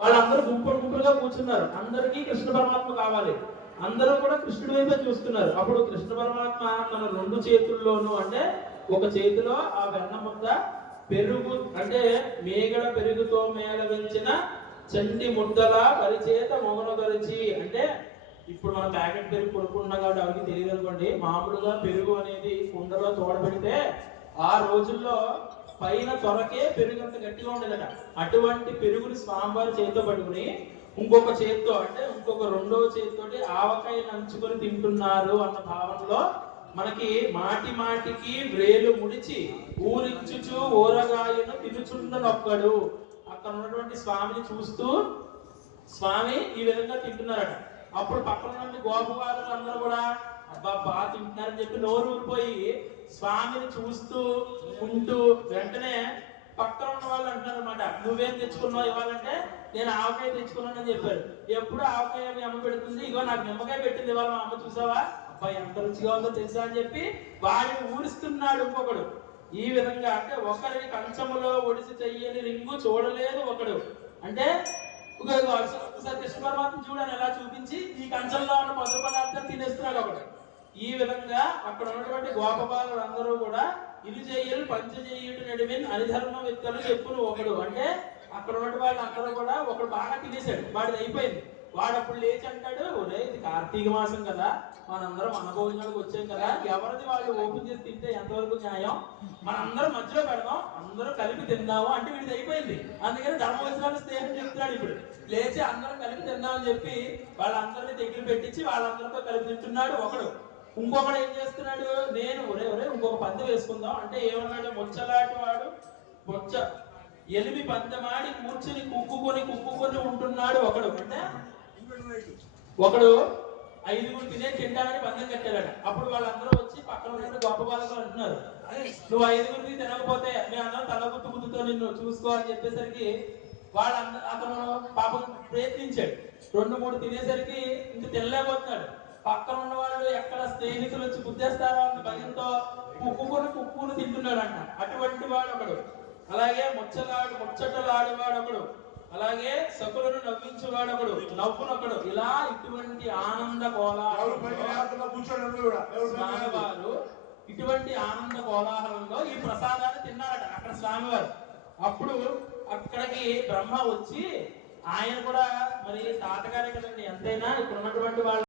వాళ్ళందరూ గుంపులుగా కూర్చున్నారు. అందరికీ కృష్ణ పరమాత్మ కావాలి. అందరూ కూడా కృష్ణుడి వైపే చూస్తున్నారు. అప్పుడు కృష్ణ పరమాత్మ తన రెండు చేతుల్లోనూ, అంటే ఒక చేతిలో ఆ వెన్న ముద్ద, పెరుగు అంటే మేగడ పెరుగుతో మేళవించిన చండి ముద్దల పరిచేత మొగనొదరిచి, అంటే ఇప్పుడు మనం ప్యాకెట్ పెరుగు కొనుక్కుంటున్నాం కాబట్టి ఎవరికి తెలియదు అనుకోండి. మామూలుగా పెరుగు అనేది కుండలో తోడబెడితే ఆ రోజుల్లో పైన త్వరకే పెరుగు అంత గట్టిగా ఉండేదట. అటువంటి పెరుగుని స్వామివారి చేతితో పట్టుకుని ఇంకొక చేతితో, అంటే ఇంకొక రెండవ చేతితోటి ఆవకాయ నంచుకొని తింటున్నారు అన్న భావనలో మనకి మాటి మాటికి వ్రేలు ముడిచి ఊరిచ్చుచు ఊరగాయను తినుచుండనొక్కడు. అక్కడ ఉన్నటువంటి స్వామిని చూస్తూ స్వామి ఈ విధంగా తింటున్నారట. అప్పుడు పక్కన నుండి గోపవాళ్ళు అందరూ కూడా అబ్బా బాగా తింటున్నారని చెప్పి నోరు ఊరిపోయి స్వామిని చూస్తూ ఉంటూ వెంటనే పక్కన ఉన్న వాళ్ళు అంటున్నారు అనమాట, నువ్వేం తెచ్చుకున్నావు ఇవ్వాలంటే నేను ఆవకాయ తెచ్చుకున్నానని చెప్పారు. ఎప్పుడు ఆవకాయ మీ అమ్మ పెడుతుంది, ఇగో నాకు నిమ్మకాయ పెట్టింది ఇవాళ మా అమ్మ, చూసావా అబ్బాయి ఎంత రుచిగా ఉందో తెలుసా అని చెప్పి వాడిని ఊరిస్తున్నాడు ఇంకొకడు. ఈ విధంగా అంటే ఒకరిని కంచములో ఒడిసి చెయ్యని రింగు చూడలేదు ఒకడు. అంటే ఒకసారి కృష్ణ పరమాత్మ చూడని ఎలా చూపించి ఈ కంచంలో ఉన్న మధుర పదార్థం తినేస్తున్నాడు ఒకడు. ఈ విధంగా అక్కడ ఉన్నటువంటి గోపబాలు అందరూ కూడా ఇది చెయ్యలు పంచజేయుడు నడిమిన్ అనిధర్మ విత్తలు చెప్పును ఒకడు. అంటే అక్కడ ఉన్నటువంటి వాళ్ళు అందరూ కూడా ఒకడు బాగా తినేశాడు, వాడిది అయిపోయింది. వాడు అప్పుడు లేచి అంటాడు, ఒరే ఇది కార్తీక మాసం కదా, మనందరం మన భోజనాలకు వచ్చాం కదా, ఎవరిది వాళ్ళు ఓపెన్ చేసి తింటే ఎంతవరకు న్యాయం, మనందరం మధ్యలో పెడదాం, అందరూ కలిపి తిందాము అంటే వీడిది అయిపోయింది. అందుకని ధర్మవచనాలు స్నేహం చెప్తున్నాడు. ఇప్పుడు లేచి అందరం కలిపి తిందామని చెప్పి వాళ్ళందరినీ దగ్గర పెట్టించి వాళ్ళందరితో కలిపి తింటున్నాడు ఒకడు. ఇంకొకడు ఏం చేస్తున్నాడు, నేను ఒరే ఇంకొక పందెం వేసుకుందాం అంటే ఏమన్నాడు, ముచ్చలాంటి వాడు బొచ్చ ఎలిమి పందెమాడి కూర్చుని కుక్కుకొని ఉంటున్నాడు ఒకడు. అంటే ఒకడు ఐదుగురు తినడానికి పందెం కట్టాడట. అప్పుడు వాళ్ళందరూ వచ్చి పక్కన ఉన్న గొప్ప బాలకు అంటున్నారు, నువ్వు ఐదుగురికి తినకపోతే మేము అందరం తలగుత్తు గుద్దుతో నిన్ను చూసుకో అని చెప్పేసరికి వాళ్ళందరూ అతను పాపం ప్రయత్నించాడు. 2-3 తినేసరికి ఇంక తినలేకపోతున్నాడు. పక్కన ఉన్న వాళ్ళు ఎక్కడ స్నేహితులు వచ్చి గుద్దేస్తారో అని భయంతో కుక్కుని తింటున్నాడంట. అటువంటి వాడు ఒకడు. అలాగే ముచ్చటలాడేవాడు ఒకడు. అలాగే సకులను నవ్వించేవాడు ఒకడు, నవ్వునొకడు. ఇలా ఇటువంటి ఆనంద స్వామివారు ఇటువంటి ఆనంద కోలాహలంలో ఈ ప్రసాదాన్ని తిన్నారట అక్కడ స్వామివారు. అప్పుడు అక్కడికి బ్రహ్మ వచ్చి ఆయన కూడా మరి తాతగారే కదండి, ఎంతైనా ఇక్కడ ఉన్నటువంటి వాళ్ళు